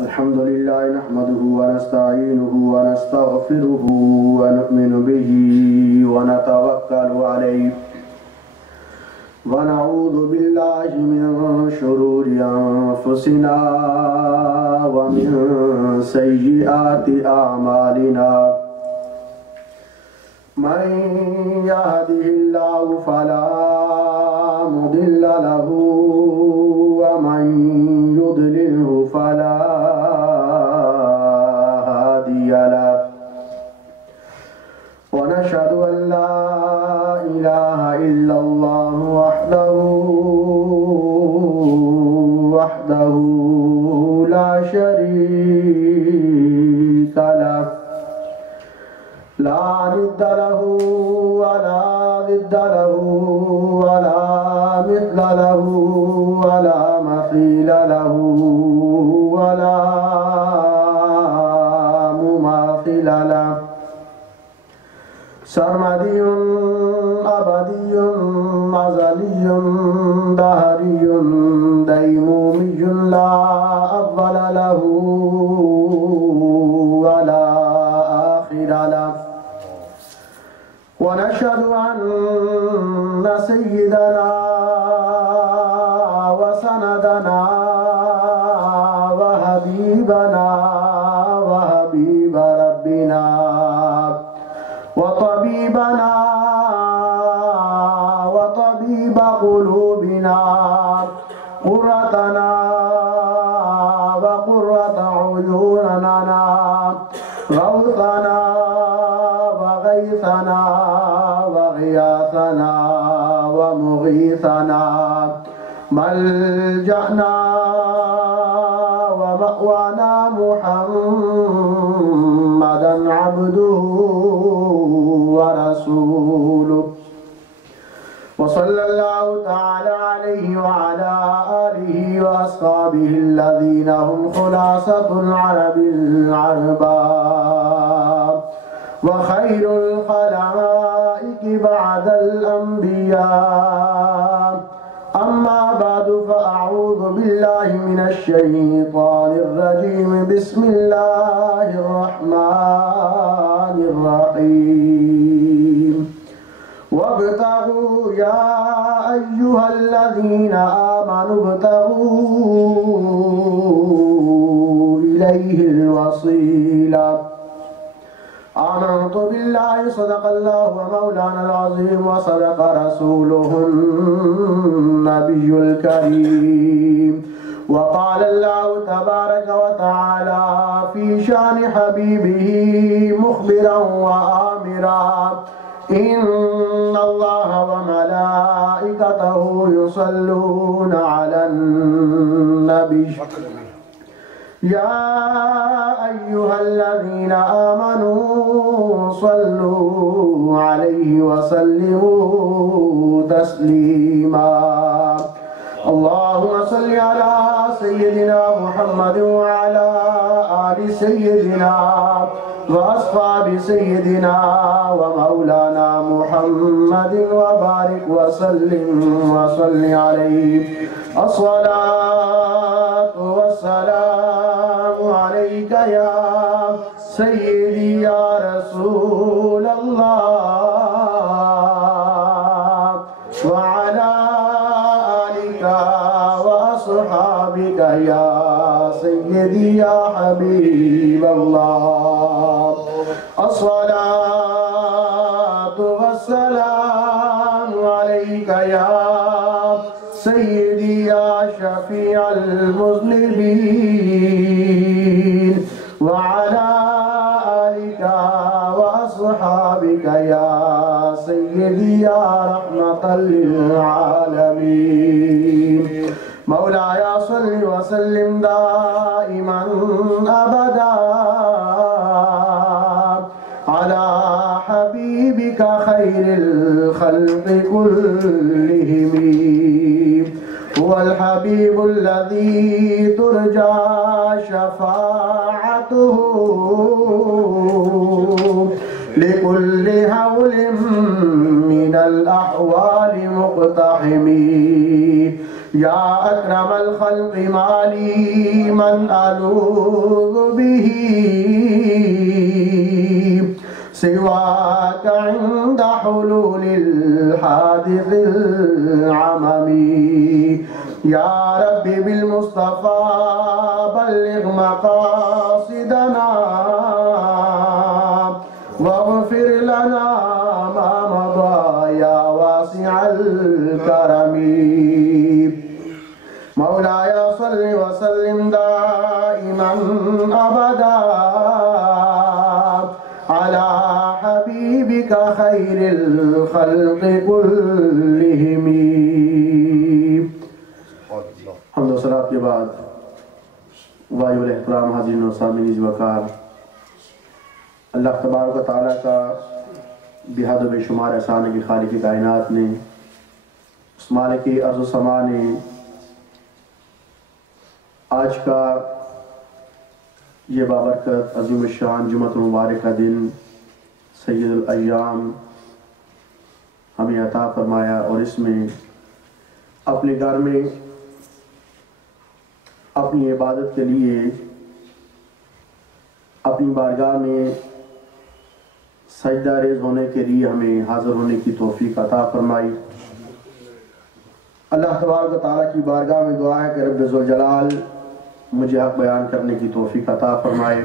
الحمد لله نحمده ونستعينه ونستغفره ونؤمن به ونتوكل عليه ونعوذ بالله من شرور أنفسنا ومن سيئات أعمالنا من يهده الله فلا مضل له ومن يضلله فلا هادي له ونشهد أن لا إله إلا الله وحده لا شريك له لا ند له ولا ضد له ولا مثل له ولا مثيل له ولا مماثل له سرمدي أبدي أزلي دهري ديمومي لا أول له ولا آخر له ونشهد أن سيدنا وسندنا وحبيبنا وحبيب ربنا وطبيبنا وطبيب قلوبنا قرتنا وقرة عيوننا غوثنا وغيثنا وغياثنا ومغيثنا ملجأنا ومأوانا محمدا عبده ورسوله وصلى الله تعالى عليه وعلى آله وأصحابه الذين هم خلاصة العرب العرباء وخير الخلائق بعد الأنبياء أما بعد فأعوذ بالله من الشيطان الرجيم بسم الله الرحمن الرحيم وابتغوا يا أيها الذين آمنوا ابتغوا إليه الوسيلة آمنت بالله صدق الله ومولانا العظيم وصدق رسوله النبي الكريم وقال الله تبارك وتعالى في شان حبيبه مخبرا وآمرا إن الله وملائكته يصلون على النبي يا أيها الذين آمنوا صلوا عليه وسلموا تسليما اللهم صل على سيدنا محمد وعلى آل سيدنا وأصحاب سيدنا ومولانا محمد وبارك وسلم وصل عليه الصلاة والسلام عليك يا سيدي يا رسول الله وعلى آلك وأصحابك يا سيدي يا حبيب الله الصلاة والسلام عليك يا سيدي يا شفيع المذنبين وعلى آلك وأصحابك يا سيدي يا رحمة للعالمين مولاي صل وسلم دائما أبدا على حبيبك خير الخلق كلهم هو الحبيب الذي ترجى شفاعته لكل هول من الأحوال مقتحم یا اکرم الخلق مالی من الوذ به سواك عند حلول الحادث العممي يا رب بالمصطفى بلغ مقاصدنا واغفر لنا ما مضى يا واسع الكرم مولاي صل وسلم دائما أبدا على حبيبك خير الخلق كلهم. حمد و صلاة کے بعد واجب الاحترام حاضرین و سامعین وقار، اللہ تبارک و تعالیٰ کا بے حد و بے شمار احسان ہے کہ خالق کائنات نے، اس مالک ارض و سما نے آج کا یہ بابرکت عظیم الشان جمعۃ المبارک کا دن سید الایام ہمیں عطا فرمایا، اور اس میں اپنے گھر میں اپنی عبادت کے لیے اپنی بارگاہ میں سجدہ ریز ہونے کے لیے ہمیں حاضر ہونے کی توفیق عطا فرمائی۔ اللہ تبارک و تعالیٰ کی بارگاہ میں دعا ہے کہ رب ذوالجلال مجھے حق بیان کرنے کی توفیق عطا فرمائے۔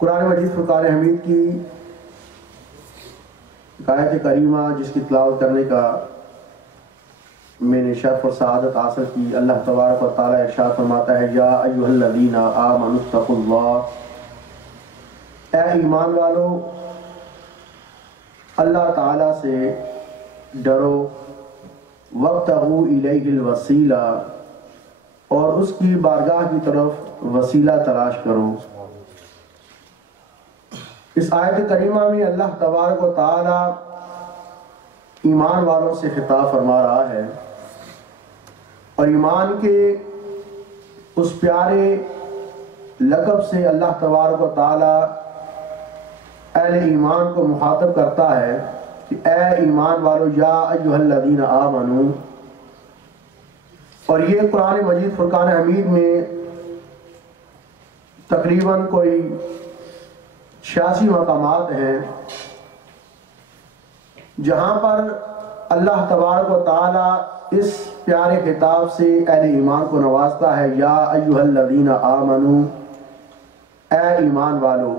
قرآن مجید فرقان حمید کی آیت کریمہ جس کی تلاوت کرنے کا میں نے شرف اور سعادت حاصل کی، اللہ تبارک و تعالیٰ ارشاد فرماتا ہے یا ایھا الذین آمنوا اتقوا اللہ، اے ایمان والو اللہ تعالیٰ سے ڈرو، وابتغوا الیہ الوسیلہ، اور اس کی بارگاہ کی طرف وسیلہ تلاش کرو۔ اس آیت کریمہ میں اللہ تبارک و تعالی ایمان والوں سے خطاب فرما رہا ہے، اور ایمان کے اس پیارے لقب سے اللہ تبارک و تعالی اہل ایمان کو مخاطب کرتا ہے کہ اے ایمان والو یا ایھا الذین آمنوا، اور یہ قرآن مجید فرقان حمید میں تقریباً کوئی 86 مقامات ہیں جہاں پر اللہ تبارک و تعالی اس پیارے خطاب سے اہل ایمان کو نوازتا ہے، یا ایھا الذین آمنوا، اے ایمان والو۔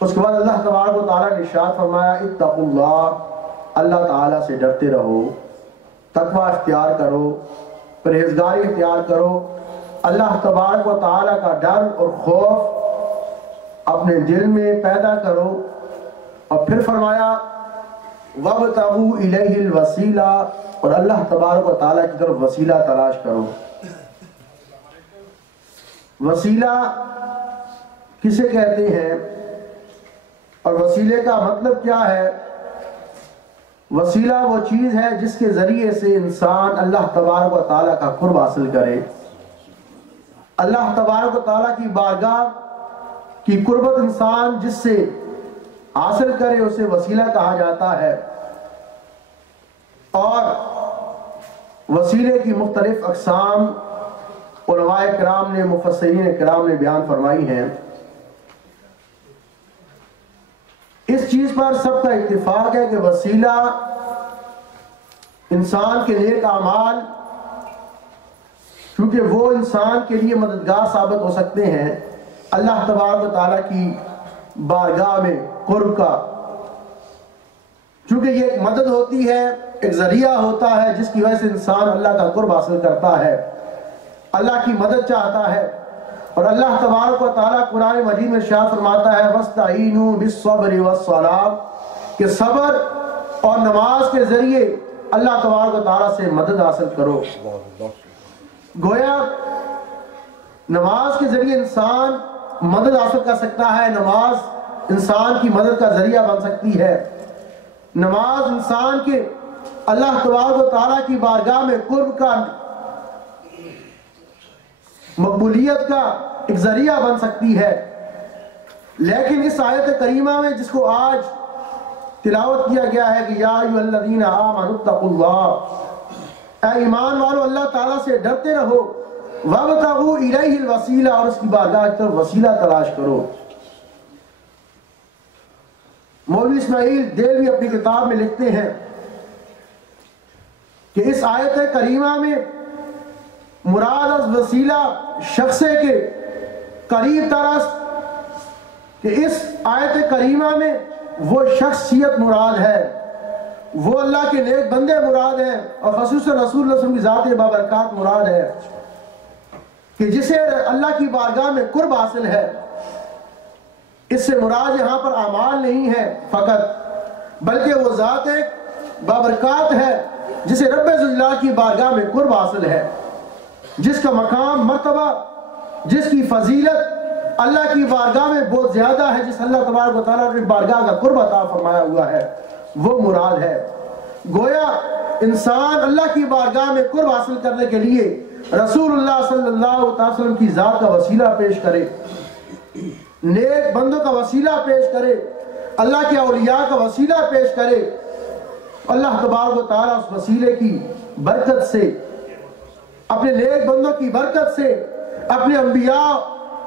اس کے بعد اللہ تبارک و تعالی نے ارشاد فرمایا اتقوا اللہ، اللہ تعالی سے ڈرتے رہو، تقوی اختیار کرو، پرہیزگاری اختیار کرو، اللہ تبارک و تعالی کا ڈر اور خوف اپنے دل میں پیدا کرو، اور پھر فرمایا وابتغوا الیہ الوسیلہ، اور اللہ تبارک و تعالی کی طرف وسیلہ تلاش کرو۔ وسیلہ کسے کہتے ہیں اور وسیلے کا مطلب کیا ہے؟ وسیلہ وہ چیز ہے جس کے ذریعے سے انسان اللہ تبارک و تعالیٰ کا قرب حاصل کرے۔ اللہ تبارک و تعالیٰ کی بارگاہ کی قربت انسان جس سے حاصل کرے اسے وسیلہ کہا جاتا ہے، اور وسیلے کی مختلف اقسام علماء کرام نے، مفسرین کرام نے بیان فرمائی ہیں۔ اس چیز پر سب کا اتفاق ہے کہ وسیلہ انسان کے نیک اعمال، کیونکہ وہ انسان کے لیے مددگار ثابت ہو سکتے ہیں اللہ تبارک و تعالیٰ کی بارگاہ میں قرب کا، چونکہ یہ ایک مدد ہوتی ہے، ایک ذریعہ ہوتا ہے جس کی وجہ سے انسان اللہ کا قرب حاصل کرتا ہے، اللہ کی مدد چاہتا ہے۔ اور اللہ تبارک و تعالیٰ قرآن مجید میں ارشاد فرماتا ہے وَاسْتَعِینُوا بِالصَّبْرِ وَالصَّلَاةِ، کہ صبر اور نماز کے ذریعے اللہ تبارک و تعالیٰ سے مدد حاصل کرو۔ گویا نماز کے ذریعے انسان مدد حاصل کر سکتا ہے، نماز انسان کی مدد کا ذریعہ بن سکتی ہے، نماز انسان کے اللہ تبارک و تعالیٰ کی بارگاہ میں قرب کا، مقبولیت کا ایک ذریعہ بن سکتی ہے۔ لیکن اس آیت کریمہ میں جس کو آج تلاوت کیا گیا ہے کہ یا ایھا الذین آمنوا اتقوا اللہ، اے ایمان والو اللہ تعالیٰ سے ڈرتے رہو، وابتغوا الیہ الوسیلہ، اور اس کی بارگاہ کی طرف وسیلہ تلاش کرو۔ مولوی اسماعیل دہلوی اپنی کتاب میں لکھتے ہیں کہ اس آیت کریمہ میں مراد از وسیلہ شخصے کے قریب ترس، کہ اس آیت کریمہ میں وہ شخصیت مراد ہے، وہ اللہ کے نیک بندے مراد ہیں، اور خصوصاً رسول اللہ صلی اللہ علیہ وسلم کی ذات بابرکات مراد ہے، کہ جسے اللہ کی بارگاہ میں قرب حاصل ہے۔ اس سے مراد یہاں پر اعمال نہیں ہے فقط، بلکہ وہ ذات بابرکات ہے جسے رب ذوالجلال کی بارگاہ میں قرب حاصل ہے، جس کا مقام مرتبہ، جس کی فضیلت اللہ کی بارگاہ میں بہت زیادہ ہے، جس اللہ تبارک و تعالیٰ نے بارگاہ کا قرب عطا فرمایا ہوا ہے، وہ مراد ہے۔ گویا انسان اللہ کی بارگاہ میں قرب حاصل کرنے کے لیے رسول اللہ صلی اللہ علیہ وسلم کی ذات کا وسیلہ پیش کرے، نیک بندوں کا وسیلہ پیش کرے، اللہ کے اولیاء کا وسیلہ پیش کرے، اللہ تبارک و تعالیٰ اس وسیلے کی برکت سے، اپنے نیک بندوں کی برکت سے، اپنے انبیاء،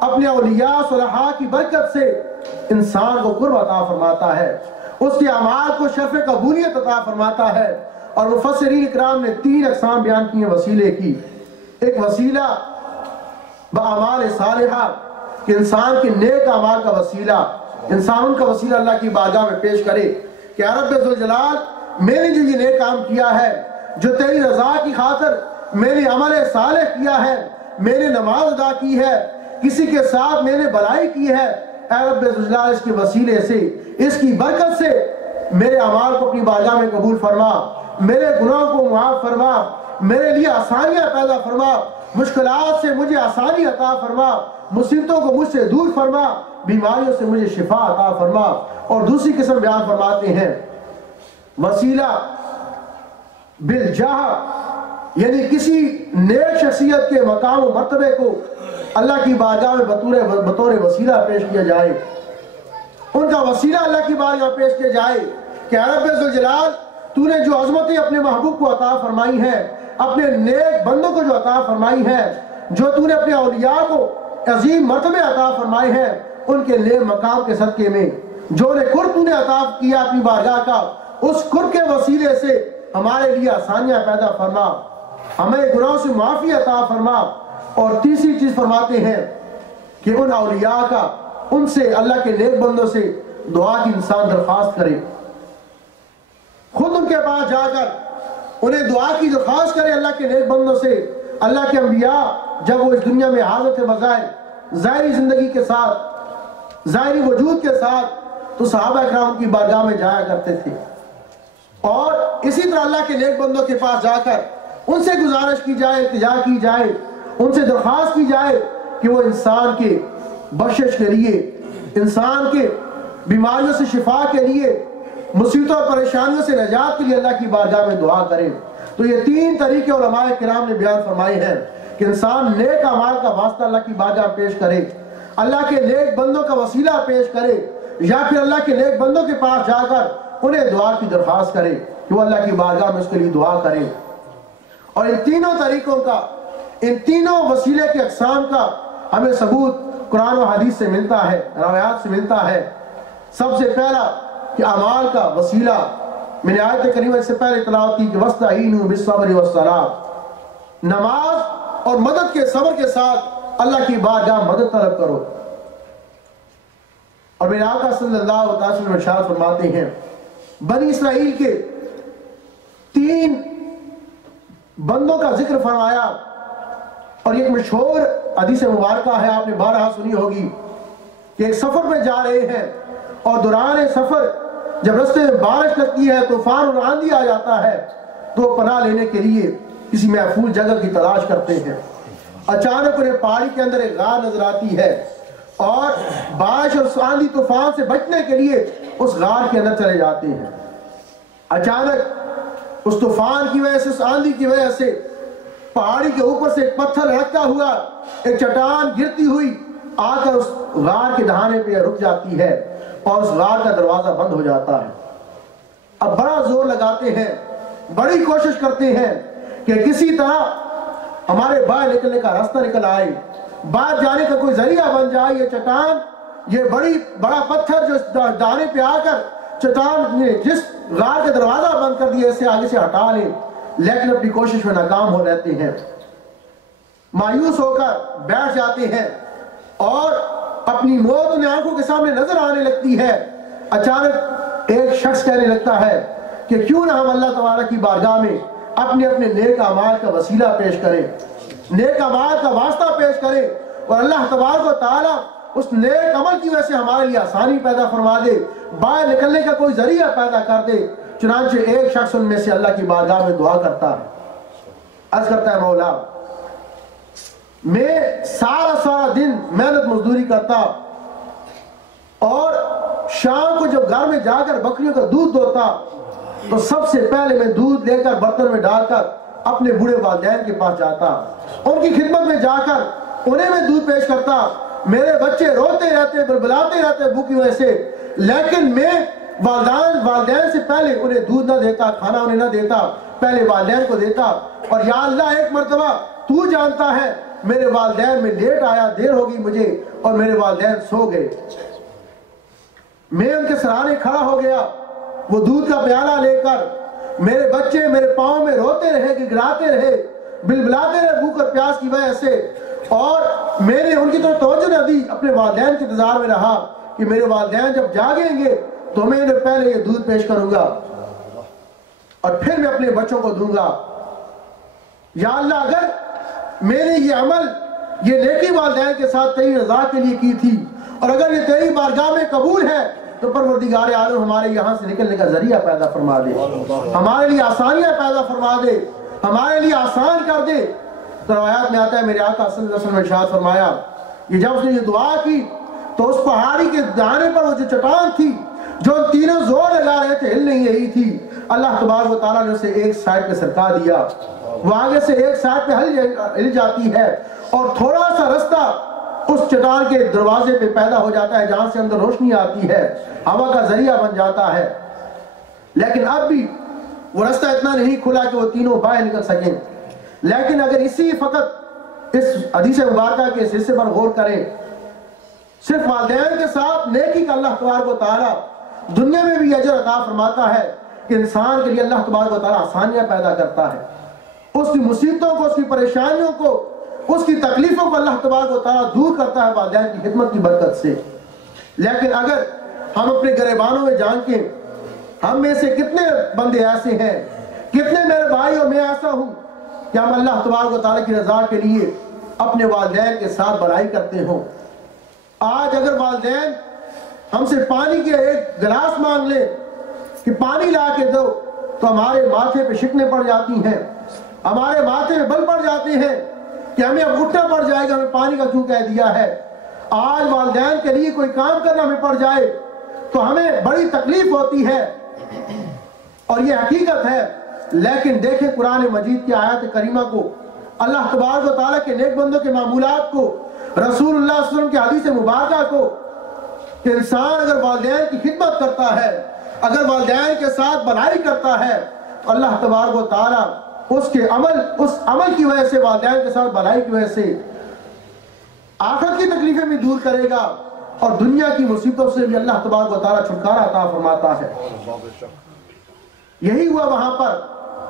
اپنے اولیاء صلحاء کی برکت سے انسان کو قرب عطا فرماتا ہے، اس کے اعمال کو شرف قبولیت عطا فرماتا ہے۔ اور مفسرین اکرام نے 3 اقسام بیان کی ہیں وسیلے کی۔ ایک وسیلہ باعمال صالحہ، کہ انسان کے نیک اعمال کا وسیلہ، انسان ان کا وسیلہ اللہ کی بارگاہ میں پیش کرے کہ اے رب ذوالجلال، میں نے جو یہ نیک کام کیا ہے، جو تیری رضا کی خاطر میں نے عمل صالح کیا ہے، میں نے نماز ادا کی ہے، کسی کے ساتھ میں نے بھلائی کی ہے، اے رب ذوالجلال اس کے وسیلے سے، اس کی برکت سے میرے اعمال کو اپنی بارگاہ میں قبول فرما، میرے گناہوں کو معاف فرما، میرے لیے آسانیاں پیدا فرما، مشکلات سے مجھے آسانی عطا فرما، مصیبتوں کو مجھ سے دور فرما، بیماریوں سے مجھے شفا عطا فرما۔ اور دوسری قسم بیان فرماتے ہیں وسیلہ بالجاہ، یعنی کسی نیک شخصیت کے مقام و مرتبے کو اللہ کی بارگاہ میں بطور وسیلہ پیش کیا جائے، ان کا وسیلہ اللہ کی بارگاہ میں پیش کیا جائے کہ اے رب ذوالجلال، تو نے جو عظمتیں اپنے محبوب کو عطا فرمائی ہیں، اپنے نیک بندوں کو جو عطا فرمائی ہیں، جو تو نے اپنے اولیاء کو عظیم مرتبے عطا فرمائے ہیں، ان کے نیک مقام کے صدقے میں جو نے قرب تو نے عطا کیا اپنی بارگاہ کا، اس قرب کے وسیلے سے ہمارے لیے آسانیاں پیدا فرما، ہمیں گناہوں سے معافی عطا فرما۔ اور تیسری چیز فرماتے ہیں کہ ان اولیاء کا، ان سے، اللہ کے نیک بندوں سے دعا کی انسان درخواست کرے، خود ان کے پاس جا کر انہیں دعا کی درخواست کرے اللہ کے نیک بندوں سے۔ اللہ کے انبیاء جب وہ اس دنیا میں حاضر تھے بظاہر ظاہری زندگی کے ساتھ، ظاہری وجود کے ساتھ، تو صحابہ اکرام کی بارگاہ میں جایا کرتے تھے، اور اسی طرح اللہ کے نیک بندوں کے پاس جا کر ان سے گزارش کی جائے، التجا کی جائے، ان سے درخواست کی جائے کہ وہ انسان کے بخشش کے لیے، انسان کے بیماریوں سے شفا کے لیے، مصیبتوں اور پریشانیوں سے نجات کے لیے اللہ کی بارگاہ میں دعا کریں۔ تو یہ 3 طریقے علماء کرام نے بیان فرمائے ہیں کہ انسان نیک اعمال کا واسطہ اللہ کی بارگاہ پیش کرے، اللہ کے نیک بندوں کا وسیلہ پیش کرے، یا پھر اللہ کے نیک بندوں کے پاس جا کر انہیں دعا کی درخواست کرے کہ وہ اللہ کی بارگاہ میں اس کے لیے دعا کریں۔ اور ان تینوں طریقوں کا، ان تینوں وسیلے کے اقسام کا ہمیں ثبوت قرآن و حدیث سے ملتا ہے، روایات سے ملتا ہے۔ سب سے پہلا کہ اعمال کا وسیلہ، میں نے آیت کریمہ سے پہلے تلاوت کی کہ وَاسْتَعِینُوا بِالصَّبْرِ وَالصَّلَاةِ، نماز اور مدد کے صبر کے ساتھ اللہ کی بارگاہ مدد طلب کرو۔ اور میرے آقا صلی اللہ علیہ وسلم ارشاد فرماتے ہیں، بنی اسرائیل کے 3 بندوں کا ذکر فرمایا، اور یہ ایک مشہور حدیث مبارکہ ہے، آپ نے بارہا سنی ہوگی، کہ ایک سفر میں جا رہے ہیں، اور دوران سفر جب راستے میں بارش لگتی ہے، طوفان اور آندھی آ جاتا ہے، تو پناہ لینے کے لیے کسی محفوظ جگہ کی تلاش کرتے ہیں۔ اچانک انہیں پہاڑی کے اندر ایک غار نظر آتی ہے، اور بارش اور آندھی طوفان سے بچنے کے لیے اس غار کے اندر چلے جاتے ہیں۔ اچانک اس طوفان کی وجہ سے، اس آندھی کی وجہ سے پہاڑی کے اوپر سے ایک پتھر لڑکتا ہوا، ایک چٹان گرتی ہوئی آ کر اس غار کے دہانے پہ رک جاتی ہے، اور اس غار کا دروازہ بند ہو جاتا ہے۔ اب بڑا زور لگاتے ہیں، بڑی کوشش کرتے ہیں کہ کسی طرح ہمارے باہر نکلنے کا راستہ نکل آئے، باہر جانے کا کوئی ذریعہ بن جائے۔ یہ چٹان، یہ بڑا پتھر جو دانے پہ آ کر چٹان نے جس غار کا دروازہ بند کر دیا، اسے آگے سے ہٹا لیں، لیکن اپنی کوشش میں ناکام ہو رہتے ہیں، مایوس ہو کر بیٹھ جاتے ہیں، اور اپنی موت انہیں آنکھوں کے سامنے نظر آنے لگتی ہے۔ اچانک ایک شخص کہنے لگتا ہے کہ کیوں نہ ہم اللہ تبارک کی بارگاہ میں اپنے نیک اعمال کا وسیلہ پیش کریں، نیک اعمال کا واسطہ پیش کریں، اور اللہ تبارک و تعالیٰ اس نیک عمل کی وجہ سے ہمارے لیے آسانی پیدا فرما دے، باہر نکلنے کا کوئی ذریعہ پیدا کر دے۔ چنانچہ ایک شخص ان میں سے اللہ کی بارگاہ میں دعا کرتا ہے، عرض کرتا ہے مولا میں سارا دن محنت مزدوری کرتا، اور شام کو جب گھر میں جا کر بکریوں کا دودھ دوتا تو سب سے پہلے میں دودھ لے کر برتن میں ڈال کر اپنے بوڑھے والدین کے پاس جاتا، ان کی خدمت میں جا کر انہیں میں دودھ پیش کرتا۔ میرے بچے روتے رہتے، بلبلاتے رہتے بھوک کی وجہ سے، لیکن میں والدین سے پہلے انہیں دودھ نہ دیتا، کھانا انہیں نہ دیتا، پہلے والدین کو دیتا۔ اور یا اللہ ایک مرتبہ تو جانتا ہے میرے والدین میں لیٹ آیا، دیر ہوگی مجھے، اور میرے والدین سو گئے، میں ان کے سرانے کھڑا ہو گیا وہ دودھ کا پیالہ لے کر، میرے بچے میرے پاؤں میں روتے رہے، گڑگڑاتے رہے، بلبلاتے رہے بھوک اور پیاس کی وجہ سے، اور میں نے ان کی طرف توجہ نہ دی، اپنے والدین کے انتظار میں رہا کہ میرے والدین جب جاگیں گے تو میں انہیں پہلے یہ دودھ پیش کروں گا اور پھر میں اپنے بچوں کو دوں گا۔ یا اللہ اگر میں نے یہ عمل، یہ نیکی والدین کے ساتھ تیری رضا کے لیے کی تھی، اور اگر یہ تیری بارگاہ میں قبول ہے تو پروردگار عالم ہمارے یہاں سے نکلنے کا ذریعہ پیدا فرما دے، ہمارے لیے آسانیاں پیدا فرما دے، ہمارے لیے آسان کر دے۔ تو روایات میں آتا ہے میرے آقا صلی اللہ علیہ وسلم نے ارشاد فرمایا کہ جب اس نے یہ دعا کی تو اس پہاڑی کے دانے پر وہ جو چٹان تھی جو تینوں زور لگا رہے تھے ہل نہیں رہی تھی، اللہ تبارک و تعالیٰ نے اسے ایک سائڈ پہ سرکا دیا، وہ آگے سے ایک سائڈ پہ ہل جاتی ہے، اور تھوڑا سا رستہ اس چٹان کے دروازے پہ پیدا ہو جاتا ہے جہاں سے اندر روشنی آتی ہے، ہوا کا ذریعہ بن جاتا ہے۔ لیکن اب بھی وہ رستہ اتنا نہیں کھلا کہ وہ تینوں باہر نکل سکیں۔ لیکن اگر اسی فقط اس حدیث مبارکہ کے اس حصے پر غور کریں، صرف والدین کے ساتھ نیکی کا اللہ تبارک و تعالیٰ دنیا میں بھی اجر عطا فرماتا ہے کہ انسان کے لیے اللہ تبارک و تعالیٰ آسانیاں پیدا کرتا ہے، اس کی مصیبتوں کو، اس کی پریشانیوں کو، اس کی تکلیفوں کو اللہ تبارک و تعالیٰ دور کرتا ہے والدین کی خدمت کی برکت سے۔ لیکن اگر ہم اپنے گریبانوں میں جان کے، ہم میں سے کتنے بندے ایسے ہیں، کتنے میرے بھائی اور میں ایسا ہوں کہ ہم اللہ تبارک و تعالیٰ کی رضا کے لیے اپنے والدین کے ساتھ بڑائی کرتے ہوں۔ آج اگر والدین ہم سے پانی کے ایک گلاس مانگ لے کہ پانی لا کے دو، تو ہمارے ماتھے پہ شکنیں پڑ جاتی ہیں، ہمارے ماتھے پہ بل پڑ جاتے ہیں کہ ہمیں اب اٹھنا پڑ جائے گا، ہمیں پانی کا کیوں کہہ دیا ہے۔ آج والدین کے لیے کوئی کام کرنا ہمیں پڑ جائے تو ہمیں بڑی تکلیف ہوتی ہے، اور یہ حقیقت ہے۔ لیکن دیکھیں قرآن مجید کی آیات کریمہ کو، اللہ تبارک و تعالیٰ کے نیک بندوں کے معمولات کو، رسول اللہ صلی اللہ علیہ وسلم کی حدیث مبارکہ کو، کہ انسان اگر والدین کی خدمت کرتا ہے، اگر والدین کے ساتھ بھلائی کرتا ہے، تو اللہ تبارک و تعالیٰ اس عمل کی وجہ سے، والدین کے ساتھ بھلائی کی وجہ سے آخرت کی تکلیفیں بھی دور کرے گا، اور دنیا کی مصیبتوں سے بھی اللہ تبارک و تعالیٰ چھٹکارا عطا فرماتا ہے۔ یہی ہوا وہاں پر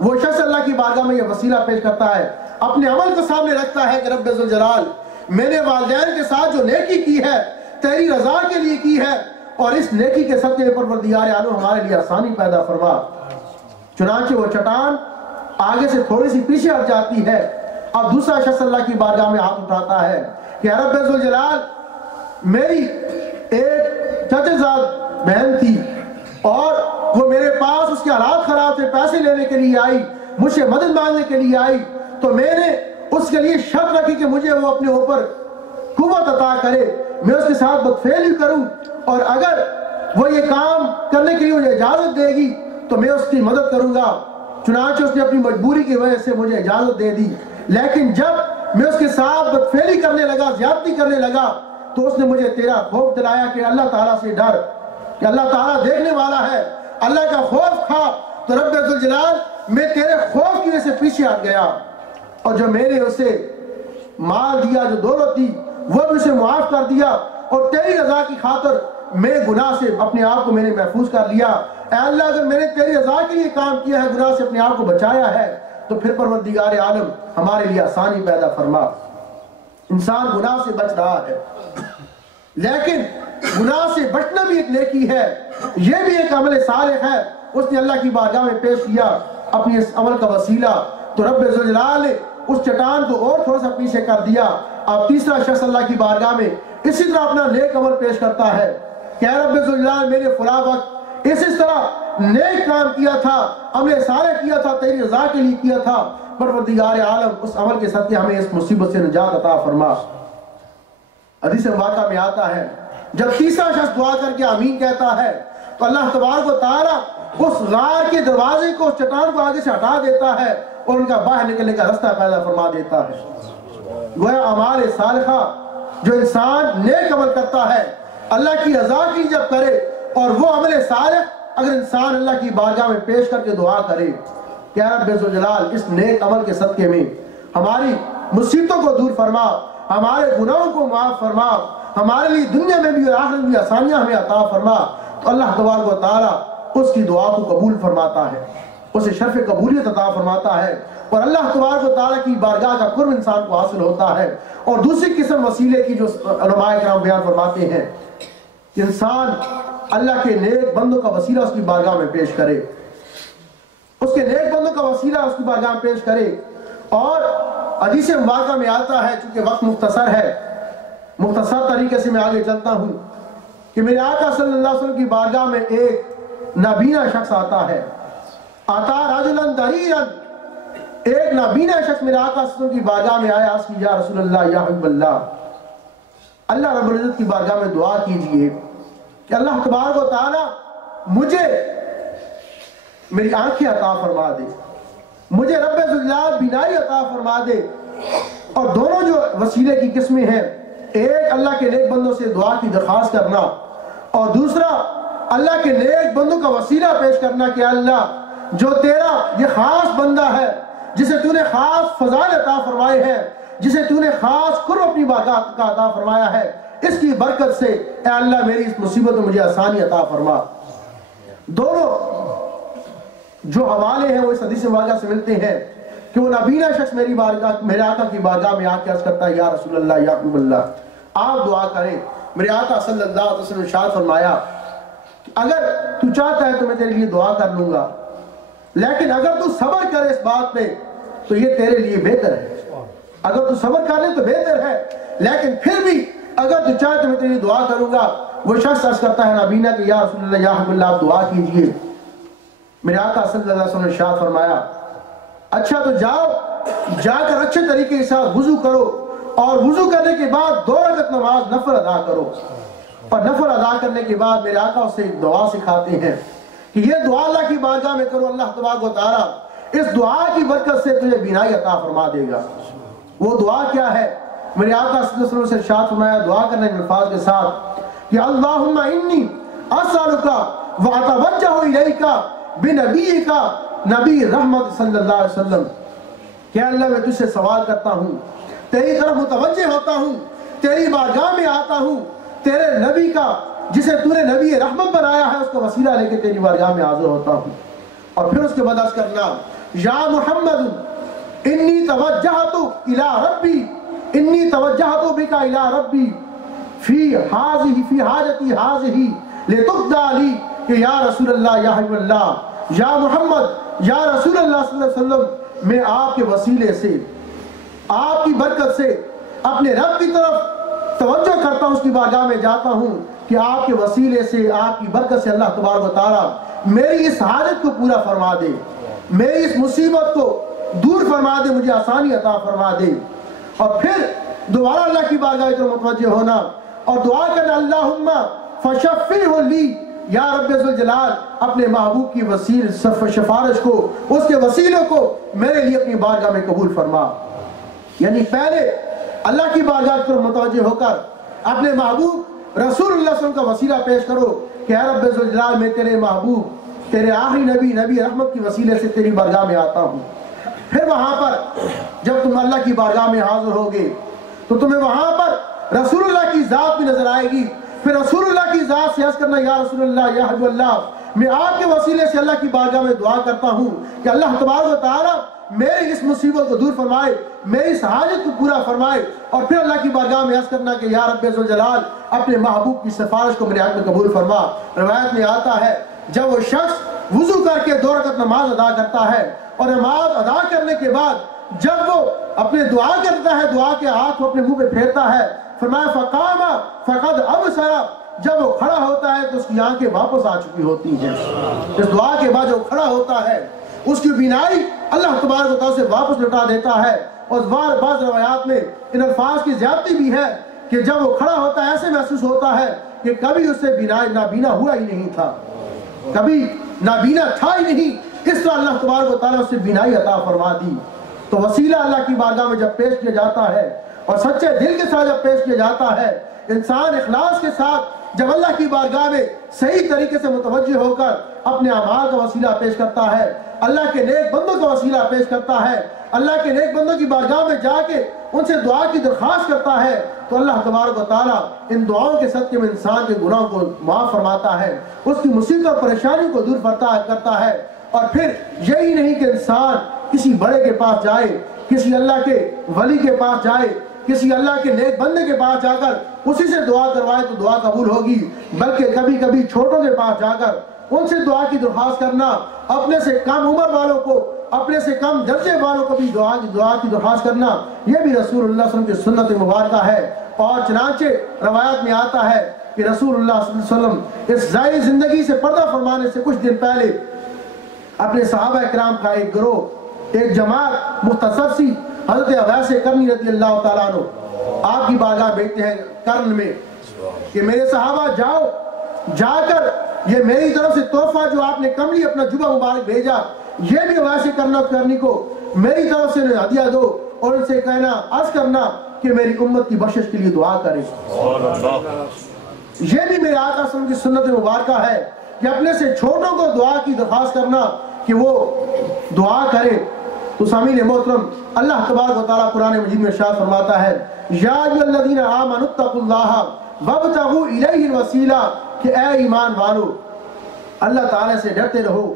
وہ شخص اللہ کی بارگاہ میں یہ وسیلہ پیش کرتا ہے، اپنے عمل کو سامنے رکھتا ہے کہ رب ذوالجلال میں نے والدین کے ساتھ جو نیکی کی ہے تیری رضا کے لیے کی ہے، اور اس نیکی کے صدقے پر پروردگار عالم ہمارے لیے آسانی پیدا فرما۔ چنانچہ وہ چٹان آگے سے تھوڑی سی پیچھے ہٹ جاتی ہے، اب دوسرا شخص اللہ کی بارگاہ میں ہاتھ اٹھاتا ہے کہ رب ذوالجلال میری ایک چچا زاد بہن تھی، اور وہ میرے پاس اس کے حالات خراب تھے، پیسے لینے کے لیے آئی، مجھ سے مدد مانگنے کے لیے آئی، تو میں نے اس کے لیے شرط رکھی کہ مجھے وہ اپنے اوپر قوت عطا کرے، میں اس کے ساتھ بدفعلی کروں، اور اگر وہ یہ کام کرنے کے لیے مجھے اجازت دے گی تو میں اس کی مدد کروں گا۔ چنانچہ اس نے اپنی مجبوری کی وجہ سے مجھے اجازت دے دی، لیکن جب میں اس کے ساتھ بدفعلی کرنے لگا، زیادتی کرنے لگا، تو اس نے مجھے تیرا خوف دلایا کہ اللہ تعالیٰ سے ڈر، کہ اللہ تعالیٰ دیکھنے والا ہے، اللہ کا خوف کھا تو رب ذوالجلال میں تیرے خوف کی وجہ سے پیچھے ہٹ گیا، اور جو میں نے اسے مال دیا، جو دولت دی، وہ بھی اسے معاف کر دیا، اور تیری رضا کی خاطر میں گناہ سے اپنے آپ کو میں نے محفوظ کر لیا۔ اے اللہ اگر میں نے تیری رضا کے لیے کام کیا ہے، گناہ سے اپنے آپ کو بچایا ہے، تو پھر پروردگار عالم ہمارے لیے آسانی پیدا فرما۔ انسان گناہ سے بچ رہا ہے، لیکن گناہ سے بچنا بھی ایک نیکی ہے، یہ بھی ایک عمل صالح ہے۔ اس نے اللہ کی بارگاہ میں پیش کیا اپنی اس عمل کا وسیلہ، تو رب ذوالجلال نے اس چٹان کو اور تھوڑا سا پیچھے کر دیا۔ اب تیسرا شخص اللہ کی بارگاہ میں اسی طرح اپنا نیک عمل پیش کرتا ہے کہ اے رب ذوالجلال میں نے فلاں وقت اس طرح نیک کام کیا تھا، عمل صالح کیا تھا، تیری رضا کے لیے کیا تھا، پروردگار عالم اس عمل کے صدقے ہمیں اس مصیبت سے نجات عطا فرما۔ حدیث مبارکہ میں آتا ہے جب تیسرا شخص دعا کر کے آمین کہتا ہے تو اللہ تبارک و تعالیٰ اس غار کے دروازے کو، اس چٹان کو آگے سے ہٹا دیتا ہے اور ان کا باہر نکلنے کا راستہ پیدا فرما دیتا ہے۔ گویا اعمال صالحہ جو انسان نیک عمل کرتا ہے اللہ کی رضا کی جب کرے، اور وہ عمل صالح اگر انسان اللہ کی بارگاہ میں پیش کر کے دعا کرے کہ اے رب ذوالجلال اس نیک عمل کے صدقے میں ہماری مصیبتوں کو دور فرما، ہمارے گناہوں کو معاف فرما، ہمارے لیے دنیا میں بھی اور آخرت میں بھی آسانیاں ہمیں عطا فرما، تو اللہ تبارک و تعالیٰ اس کی دعا کو قبول فرماتا ہے، اسے شرف قبولیت عطا فرماتا ہے، اور اللہ تبارک و تعالیٰ کی بارگاہ کا قرب انسان کو حاصل ہوتا ہے۔ اور دوسری قسم وسیلے کی جو علماء کرام بیان فرماتے ہیں کہ انسان اللہ کے نیک بندوں کا وسیلہ اس کی بارگاہ میں پیش کرے، اس کے نیک بندوں کا وسیلہ اس کی بارگاہ میں پیش کرے۔ اور حدیث مبارکہ میں آتا ہے، چونکہ وقت مختصر ہے، مختصر طریقے سے میں آگے چلتا ہوں، کہ میرے آقا صلی اللہ علیہ وسلم کی بارگاہ میں ایک نابینا شخص آتا ہے، آتا رجلاً ضریراً، ایک نابینا شخص میرے آقا صلی اللہ علیہ وسلم کی بارگاہ میں آیا، عرض کی یا رسول اللہ یا حبیب اللہ، اللہ رب العزت کی بارگاہ میں دعا کیجئے کہ اللہ تبارک و تعالیٰ مجھے میری آنکھیں عطا فرما دے، مجھے رب ذوالجلال بینائی عطا فرما دے۔ اور دونوں جو وسیلے کی قسمیں ہیں، ایک اللہ کے نیک بندوں سے دعا کی درخواست کرنا، اور دوسرا اللہ کے نیک بندوں کا وسیلہ پیش کرنا کہ اللہ جو تیرا یہ خاص بندہ ہے جسے تو نے خاص فضائل عطا فرمائے ہیں، جسے تو نے خاص قرب اپنی بارگاہ کا عطا فرمایا ہے، اس کی برکت سے اے اللہ میری اس مصیبت میں مجھے آسانی عطا فرما۔ دونوں جو حوالے ہیں وہ اس حدیث مبارکہ سے ملتے ہیں کہ وہ نابینا شخص میری بارگاہ، میرے آقا کی بارگاہ میں آ کے عرض کرتا ہے یا رسول اللہ یا حبیب اللہ آپ دعا کریں۔ میرے آقا صلی اللہ علیہ وسلم نے ارشاد فرمایا اگر تو چاہتا ہے تو میں تیرے لیے دعا کر لوں گا، لیکن اگر تو صبر کرے اس بات پہ تو یہ تیرے لیے بہتر ہے۔ اگر تو صبر کر لے تو بہتر ہے، لیکن پھر بھی اگر تو چاہے تو میں تیرے لیے دعا کروں گا۔ وہ شخص عرض کرتا ہے نابینا کہ یا رسول اللہ یا حبیب اللہ آپ دعا کیجئے۔ میرے آقا صلی اللہ علیہ وسلم نے ارشاد فرمایا اچھا تو جاؤ، جا کر اچھے طریقے کے ساتھ وضو کرو، اور وضو کرنے کے بعد 2 رکعت نماز نفل ادا کرو، اور نفل ادا کرنے کے بعد میرے آقا اسے ایک دعا سکھاتے ہیں کہ یہ دعا اللہ کی بارگاہ میں کرو، اللہ تبارک و تعالیٰ اس دعا کی برکت سے تجھے بینائی عطا فرما دے گا۔ وہ دعا کیا ہے؟ میرے آقا صلی اللہ علیہ وسلم سے ارشاد فرمایا دعا کرنے کے الفاظ کے ساتھ کہ اللہم انی اسألک واتوجہ الیک بنبیک نبی رحمت صلی اللہ علیہ وسلم، کہ اللہ میں تجھ سے سوال کرتا ہوں، تیری طرف متوجہ ہوتا ہوں، تیری بارگاہ میں آتا ہوں، تیرے نبی کا جسے تو نے نبی رحمت بنایا ہے اس کا وسیلہ لے کے تیری بارگاہ میں حاضر ہوتا ہوں۔ اور پھر اس کے بعد عرض کرنا یا محمد انی توجہت الی ربی، انی توجہت بک الی ربی فی حاجتی حاضی لتقضی لی، کہ یا رسول اللہ یا حبیب اللہ، یا محمد یا رسول اللہ صلی اللہ علیہ وسلم میں آپ کے وسیلے سے، آپ کی برکت سے اپنے رب کی طرف توجہ کرتا ہوں، اس کی بارگاہ میں جاتا ہوں کہ آپ کے وسیلے سے، آپ کی برکت سے اللہ تبارک و تعالیٰ میری اس حاجت کو پورا فرما دے، میری اس مصیبت کو دور فرما دے، مجھے آسانی عطا فرما دے۔ اور پھر دوبارہ اللہ کی بارگاہ کی طرف متوجہ ہونا اور دعا کرنا اللہم فشفعہ لی، یا رب ذوالجلال اپنے محبوب کی وسیل سفارش کو، اس کے وسیلوں کو میرے لیے اپنی بارگاہ میں قبول فرما۔ یعنی پہلے اللہ کی بارگاہ کی طرف متوجہ ہو کر اپنے محبوب رسول اللہ صلی اللہ علیہ وسلم کا وسیلہ پیش کرو کہ اے رب ذوالجلال میں تیرے محبوب تیرے آخری نبی نبی رحمت کی وسیلے سے تیری بارگاہ میں آتا ہوں۔ پھر وہاں پر جب تم اللہ کی بارگاہ میں حاضر ہوگے تو تمہیں وہاں پر رسول اللہ کی ذات بھی نظر آئے گی۔ پھر رسول اللہ کی ذات سے عرض کرنا یا رسول اللہ یا حبیب اللہ، میں آپ کے وسیلے سے اللہ کی بارگاہ میں دعا کرتا ہوں کہ اللہ تبارک و تعالیٰ میری اس مصیبت کو دور فرمائے، میری اس حاجت کو پورا فرمائے۔ اور پھر اللہ کی بارگاہ میں عرض کرنا کہ یا رب ذوالجلال اپنے محبوب کی سفارش کو میرے حق میں قبول فرما۔ روایت میں آتا ہے جب وہ شخص وضو کر کے 2 رکعت نماز ادا کرتا ہے اور نماز ادا کرنے کے بعد جب وہ اپنے دعا کرتا ہے، دعا کے ہاتھ کو اپنے منہ پہ پھیرتا ہے، فرمایا فقام فقد ابصر، جب وہ کھڑا ہوتا ہے تو اس کی آنکھیں واپس آ چکی ہوتی ہیں۔ اس دعا کے بعد جو کھڑا ہوتا ہے اس کی بینائی اللہ تبارک و تعالیٰ سے واپس لٹا دیتا ہے۔ اور بعض روایات میں ان الفاظ کی زیادتی بھی ہے کہ جب وہ کھڑا ہوتا ہے ایسے محسوس ہوتا ہے کہ کبھی اس سے نابینا ہوا ہی نہیں تھا، کبھی نابینا تھا ہی نہیں، اس طرح اللہ تبارک و تعالیٰ اس سے بینائی عطا فرما دی۔ تو وسیلہ اللہ کی بارگاہ میں جب پیش کیا جاتا ہے اور سچے دل کے ساتھ جب پیش کیا جاتا ہے، انسان اخلاص کے ساتھ جب اللہ کی بارگاہ میں صحیح طریقے سے متوجہ ہو کر اپنے اعمال کا وسیلہ پیش کرتا ہے، اللہ کے نیک بندوں کا وسیلہ پیش کرتا ہے، اللہ کے نیک بندوں کی بارگاہ میں جا کے ان سے دعا کی درخواست کرتا ہے، تو اللہ تبارک و تعالیٰ ان دعاؤں کے صدقے میں انسان کے گناہوں کو معاف فرماتا ہے، اس کی مصیبت اور پریشانی کو دور کرتا ہے۔ اور پھر یہی نہیں کہ انسان کسی بڑے کے پاس جائے، کسی اللہ کے ولی کے پاس جائے، کسی اللہ کے نیک بندے کے پاس جا کر اسی سے دعا کروائے تو دعا قبول ہوگی، بلکہ کبھی کبھی چھوٹوں کے پاس جا کر ان سے دعا کی درخواست کرنا، اپنے سے کم عمر والوں کو، اپنے سے کم درجے والوں کو بھی دعا کی درخواست کرنا، یہ بھی رسول اللہ صلی اللہ علیہ وسلم کی سنت مبارکہ ہے۔ اور چنانچہ روایت میں آتا ہے کہ رسول اللہ صلی اللہ علیہ وسلم اس ظاہری زندگی سے پردہ فرمانے سے کچھ دن پہلے اپنے صحابہ اکرام کا ایک گروہ، ایک جماعت مختصر سی حضرت اویس کرنی رضی اللہ تعالیٰ عنہ آپ کی بارگاہ بھیجتے ہیں کرن میں کہ میرے صحابہ جاؤ، جا کر یہ میری طرف سے تحفہ جو آپ نے کملی اپنا جبہ مبارک بھیجا، یہ بھی اویس کرنی کو میری طرف سے ہدیہ دو، اور ان سے کہنا عرض کرنا کہ میری امت کی بخشش کے لیے دعا کرے۔ یہ بھی میرے آقا صلی اللہ علیہ وسلم کی سنت مبارکہ ہے کہ اپنے سے چھوٹوں کو دعا کی درخواست کرنا کہ وہ دعا کرے۔ تو سامعین محترم، اللہ تبارک و تعالیٰ قرآن مجید میں ارشاد فرماتا ہے یا ایھا الذین آمنوا اتقوا اللہ وابتغوا الیہ الوسیلہ، کہ اے ایمان والو اللہ تعالیٰ سے ڈرتے رہو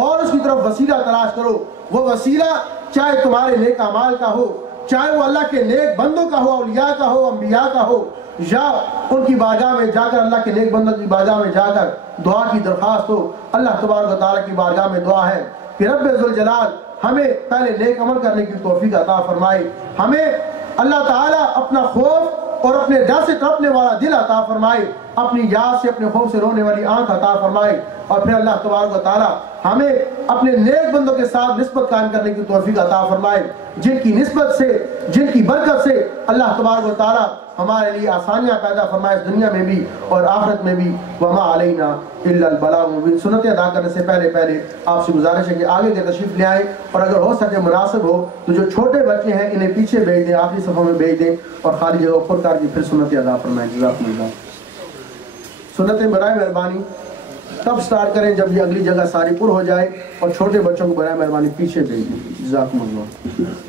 اور اس کی طرف وسیلہ تلاش کرو۔ وہ وسیلہ چاہے تمہارے نیک اعمال کا ہو، چاہے وہ اللہ کے نیک بندوں کا ہو، اولیاء کا ہو، انبیاء کا ہو، یا ان کی بارگاہ میں جا کر اللہ کے نیک بندوں کی بارگاہ میں جا کر دعا کی درخواست ہو۔ اللہ تبارک و تعالیٰ کی بارگاہ میں دعا ہے کہ رب ذوالجلال ہمیں پہلے نیک عمل کرنے کی توفیق عطا فرمائے، ہمیں اللہ تعالیٰ اپنا خوف اور اپنے ڈر سے تڑپنے والا دل عطا فرمائے، اپنی یاد سے اپنے خوف سے رونے والی آنکھ عطا فرمائے، اور پھر اللہ تبارک و تعالیٰ ہمیں اپنے نیک بندوں کے ساتھ نسبت قائم کرنے کی توفیق عطا فرمائے، جن کی نسبت سے، جن کی برکت سے اللہ تبارک و تعالیٰ ہمارے لیے آسانیاں پیدا فرمائے اس دنیا میں بھی اور آخرت میں بھی۔ وما علینا الا البلاغ المبین۔ سنتیں ادا کرنے سے پہلے آپ سے گزارش ہے کہ آگے کے تشریف لے آئیں، اور اگر ہو سکے مناسب ہو تو جو چھوٹے بچے ہیں انہیں پیچھے بھیج دیں، آخری صفوں میں بھیج دیں، اور خالی جگہ پر کر کے پھر سنتیں ادا فرمائیں۔ جزاکم اللہ۔ سنتیں برائے مہربانی تب سٹارٹ کریں جب یہ اگلی جگہ ساری پر ہو جائے، اور چھوٹے بچوں کو برائے مہربانی پیچھے بھیج دیں۔ جزاکم اللہ۔